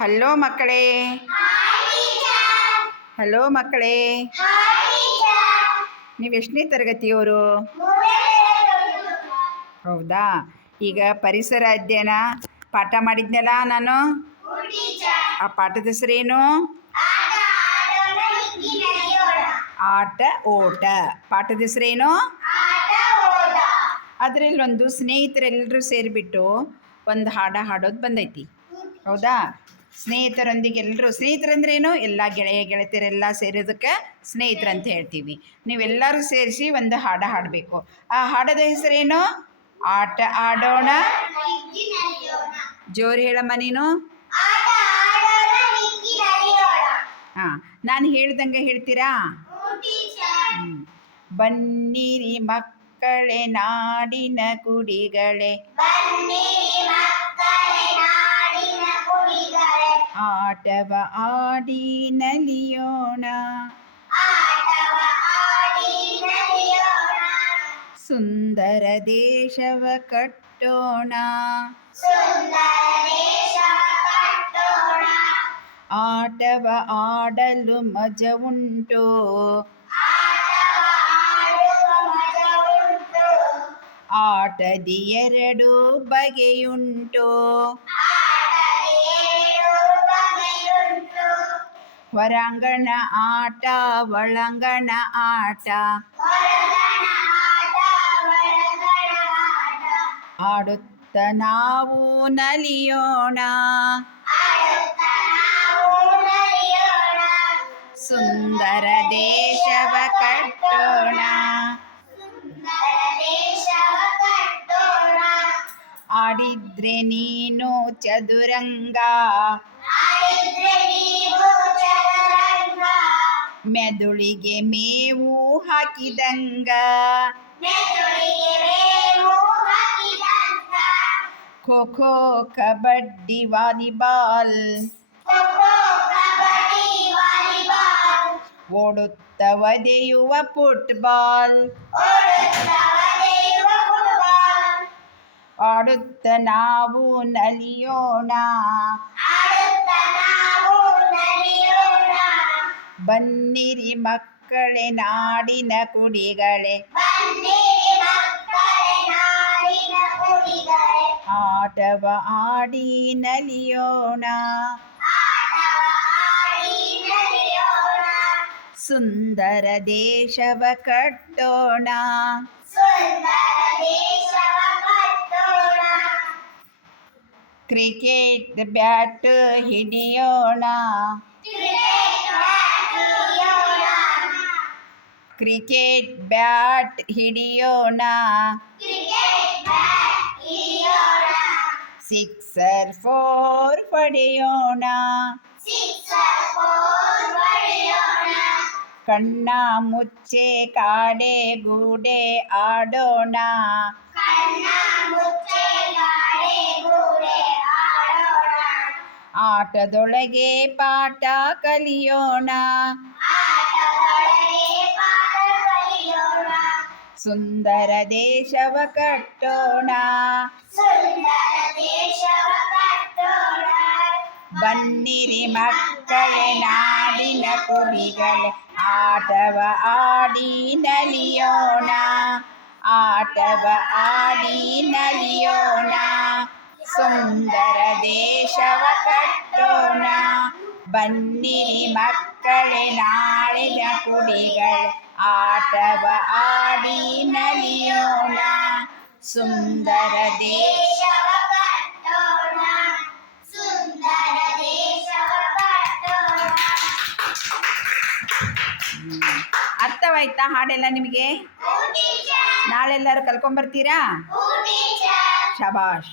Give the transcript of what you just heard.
Hello ಮಕ್ಕಳೇ. Hello ಮಕ್ಕಳೇ, ನೀವು ಎಷ್ಟನೇ ತರಗತಿಯವರು? ಹೌದಾ? ಈಗ ಪರಿಸರ ಅಧ್ಯಯನ ಪಾಠ ಮಾಡಿದ್ನಲ್ಲ ನಾನು. ಆ ಪಾಠದ ಹೆಸರೇನು? ಆಟ ಓಟ. ಪಾಠದ ಹೆಸರೇನು? ಅದರಲ್ಲಿ ಒಂದು ಸ್ನೇಹಿತರೆಲ್ಲರೂ ಸೇರಿಬಿಟ್ಟು ಒಂದು ಹಾಡೋದು ಬಂದೈತಿ. ಹೌದಾ? ಸ್ನೇಹಿತರೊಂದಿಗೆ ಎಲ್ಲರೂ, ಸ್ನೇಹಿತರಂದ್ರೇನು? ಎಲ್ಲ ಗೆಳೆಯ ಗೆಳತಿಯರೆಲ್ಲ ಸೇರೋದಕ್ಕೆ ಸ್ನೇಹಿತರಂತ ಹೇಳ್ತೀವಿ. ನೀವೆಲ್ಲರೂ ಸೇರಿಸಿ ಒಂದು ಹಾಡಬೇಕು. ಆ ಹಾಡದ ಹೆಸರೇನು? ಆಟ ಆಡೋಣ. ಜೋರು ಹೇಳಮ್ಮ ನೀನು. ಹಾಂ, ನಾನು ಹೇಳ್ದಂಗೆ ಹೇಳ್ತೀರಾ? ಬನ್ನಿರಿ ಮಕ್ಕಳೇ ನಾಡಿನ ಕುಡಿಗಳೇ, ಆಟವ ಆಡಿ ನಲಿಯೋಣ, ಸುಂದರ ದೇಶವ ಕಟ್ಟೋಣ, ಆಟವ ಆಡಲು ಮಜ ಉಂಟು, ಆಟದಿ ಎರಡು ಬಗೆಯುಂಟು, ಹೊರಾಂಗಣ ಆಟ ಒಳಾಂಗಣ ಆಟ, ಆಡುತ್ತ ನಾವು ನಲಿಯೋಣ, ಸುಂದರ ದೇಶವ ಕಟ್ಟೋಣ, ಆಡಿದ್ರೆ ನೀನು ಚದುರಂಗ, ಮೆದುಳಿಗೆ ಮೇವು ಹಾಕಿದಂಗ, ಖೋ ಖೋ ಕಬಡ್ಡಿ ವಾಲಿಬಾಲ್, ಓಡುತ್ತ ಒದೆಯುವ ಫುಟ್ಬಾಲ್, ಆಡುತ್ತ ನಾವು ನಲಿಯೋಣ, ಬನ್ನಿರಿ ಮಕ್ಕಳೇ ನಾಡಿನ ಕುಡಿಗಳೇ, ಆಟವ ಆಡಿ ನಲಿಯೋಣ, ಸುಂದರ ದೇಶವ ಕಟ್ಟೋಣ, ಕ್ರಿಕೆಟ್ ಬ್ಯಾಟ್ ಹಿಡಿಯೋಣ, ಕ್ರಿಕೆಟ್ ಬ್ಯಾಟ್ ಹಿಡಿಯೋಣ, ಸಿಕ್ಸರ್ ಫೋರ್ ಪಡೆಯೋಣ, ಕಣ್ಣ ಮುಚ್ಚೆ ಕಾಡೆ ಗೂಡೆ ಆಡೋಣ, ಆಟದೊಳಗೆ ಪಾಠ ಕಲಿಯೋಣ, ಸುಂದರ ದೇಶವ ಕಟ್ಟೋಣ, ಬನ್ನಿರಿ ಮಕ್ಕಳೇ ನಾಡಿನ ಕುಡಿಗಳೇ, ಆಟವ ಆಡಿ ನಲಿಯೋಣ, ಆಟವ ಆಡಿ ನಲಿಯೋಣ, ಸುಂದರ ದೇಶವ ಕಟ್ಟೋಣ, ಬನ್ನಿರಿ ಮಕ್ಕಳೇ ನಾಡಿನ ಕುಡಿಗಳೇ, ಆಟವ ಆಡಿ ನಲಿಯೋಣ, ಸುಂದರ ದೇಶವ ಕಟ್ಟೋಣ, ಸುಂದರ ದೇಶವ ಕಟ್ಟೋಣ. ಅರ್ಥವಾಯ್ತಾ ಹಾಡೆಲ್ಲ ನಿಮಗೆ? ನಾಳೆಲ್ಲರೂ ಕಲ್ಕೊಂಬರ್ತೀರಾ? ಶಬಾಷ್.